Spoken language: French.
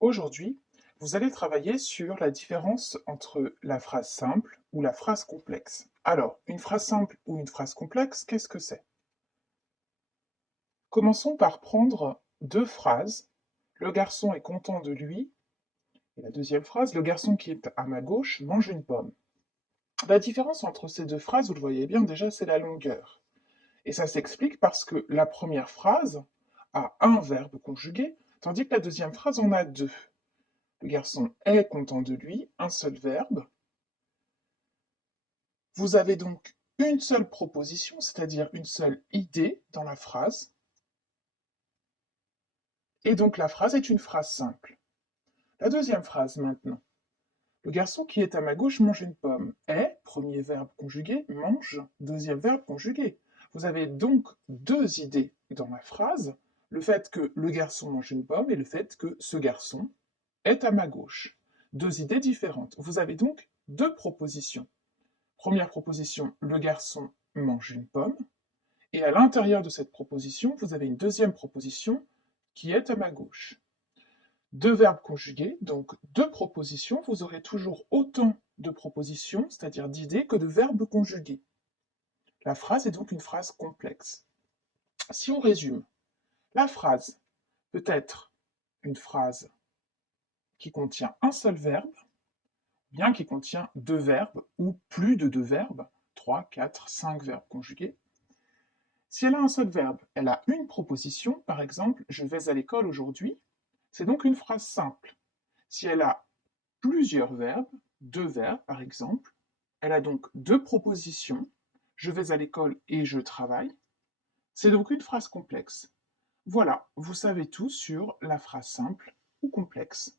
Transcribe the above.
Aujourd'hui, vous allez travailler sur la différence entre la phrase simple ou la phrase complexe. Alors, une phrase simple ou une phrase complexe, qu'est-ce que c'est? Commençons par prendre deux phrases. Le garçon est content de lui. Et la deuxième phrase, le garçon qui est à ma gauche mange une pomme. La différence entre ces deux phrases, vous le voyez bien déjà, c'est la longueur. Et ça s'explique parce que la première phrase a un verbe conjugué, tandis que la deuxième phrase en a deux. Le garçon est content de lui, un seul verbe. Vous avez donc une seule proposition, c'est-à-dire une seule idée dans la phrase, et donc la phrase est une phrase simple. La deuxième phrase maintenant. Le garçon qui est à ma gauche mange une pomme. Est, premier verbe conjugué, mange, deuxième verbe conjugué. Vous avez donc deux idées dans la phrase, le fait que le garçon mange une pomme et le fait que ce garçon est à ma gauche. Deux idées différentes. Vous avez donc deux propositions. Première proposition, le garçon mange une pomme. Et à l'intérieur de cette proposition, vous avez une deuxième proposition qui est à ma gauche. Deux verbes conjugués, donc deux propositions, vous aurez toujours autant de propositions, c'est-à-dire d'idées, que de verbes conjugués. La phrase est donc une phrase complexe. Si on résume, la phrase peut être une phrase qui contient un seul verbe, bien qui contient deux verbes ou plus de deux verbes, 3, 4, 5 verbes conjugués. Si elle a un seul verbe, elle a une proposition, par exemple, je vais à l'école aujourd'hui, c'est donc une phrase simple. Si elle a plusieurs verbes, deux verbes par exemple, elle a donc deux propositions, je vais à l'école et je travaille, c'est donc une phrase complexe. Voilà, vous savez tout sur la phrase simple ou complexe.